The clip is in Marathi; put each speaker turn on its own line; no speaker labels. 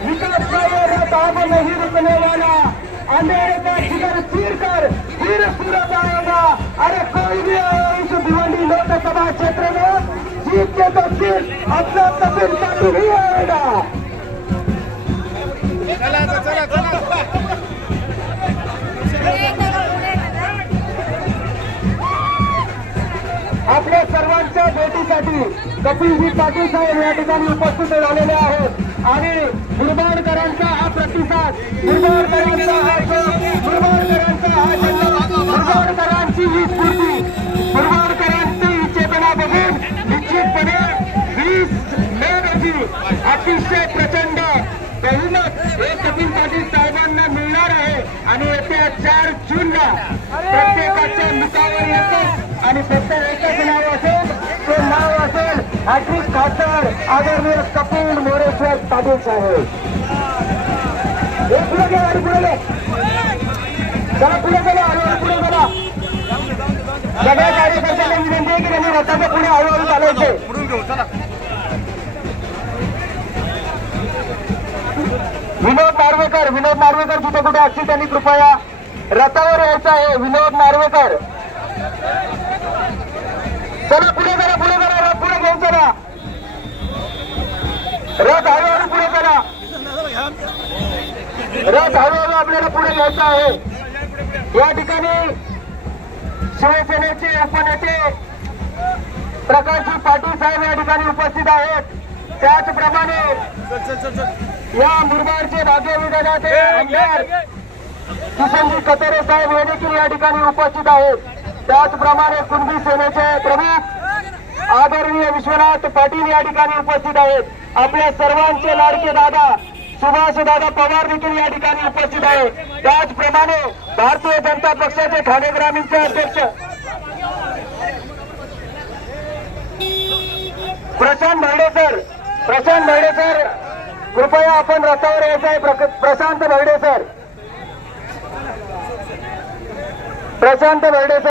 विकास का ये रथ अब नहीं रुकने वाला अंधेरे का जिगर चीर कर. फिर सूरज आएगा अरे कोई भी आए इस भिवंडी लोकसभा क्षेत्र में जीत के तो सिर्फ अपना तस्वीर पार्टी ही आएगा. आपल्या सर्वांच्या भेटीसाठी कपिलजी पाटील साहेब या ठिकाणी उपस्थित झालेले आहेत. आणि मुरबाडकरांचा हा प्रतिसाद मुरबाडकरांचा हा मुरबाडकरांचा हा जन्म मुरबाडकरांची ही स्फूर्ती मुरबाडकरांची ही चेतना बघून निश्चितपणे वीस मे रोजी अतिशय प्रचंड बहुमत हे कपिल पाटील साहेबांना मिळणार आहे. आणि येत्या चार जूनला प्रत्येकाच्या मुखावर येतं आणि फक्त एकच नाव हॅट्रिक खासदार आदरणीय कपिल मोरेश्वर पाटील साहेब. हे पुढे घे आणि पुढे. चला पुढे चला हळूहळू पुढे चला सगळ्या कार्यकर्त्यांना विनंती आहे की त्यांनी रथाच्या पुढे हळूहळू चालायचे विनोद नार्वेकर विनोद नार्वेकर जिथे कुठे असतील त्यांनी कृपया. रथावर यायचं आहे विनोद नार्वेकर. चला पुढे करा पुढे करा रथ पुढे घेऊन चला रथ हळूहळू पुढे करा रथ हळूहळू आपल्याला पुढे घ्यायचा आहे. या ठिकाणी शिवसेनेचे उपनेते प्रकाशजी पाटील साहेब या ठिकाणी उपस्थित आहेत. त्याचप्रमाणे या मुरबाडचे राज्य विभागाचे आमदार किशनजी कतरे साहेब हे देखील या ठिकाणी उपस्थित आहेत. त्याचप्रमाणे कुणबी सेनेचे प्रमुख आदरणीय विश्वनाथ पाटील या ठिकाणी उपस्थित आहेत. आपल्या सर्वांचे लाडके दादा सुभाष दादा पवार देखील या ठिकाणी उपस्थित आहे. त्याचप्रमाणे भारतीय जनता पक्षाचे ठाणे ग्रामीणचे अध्यक्ष प्रशांत भरडेसर प्रशांत भरडेसर कृपया आपण रस्त्यावर यायचं आहे. प्रशांत प्रशांत भरडेसर प्रशांत भरडेसर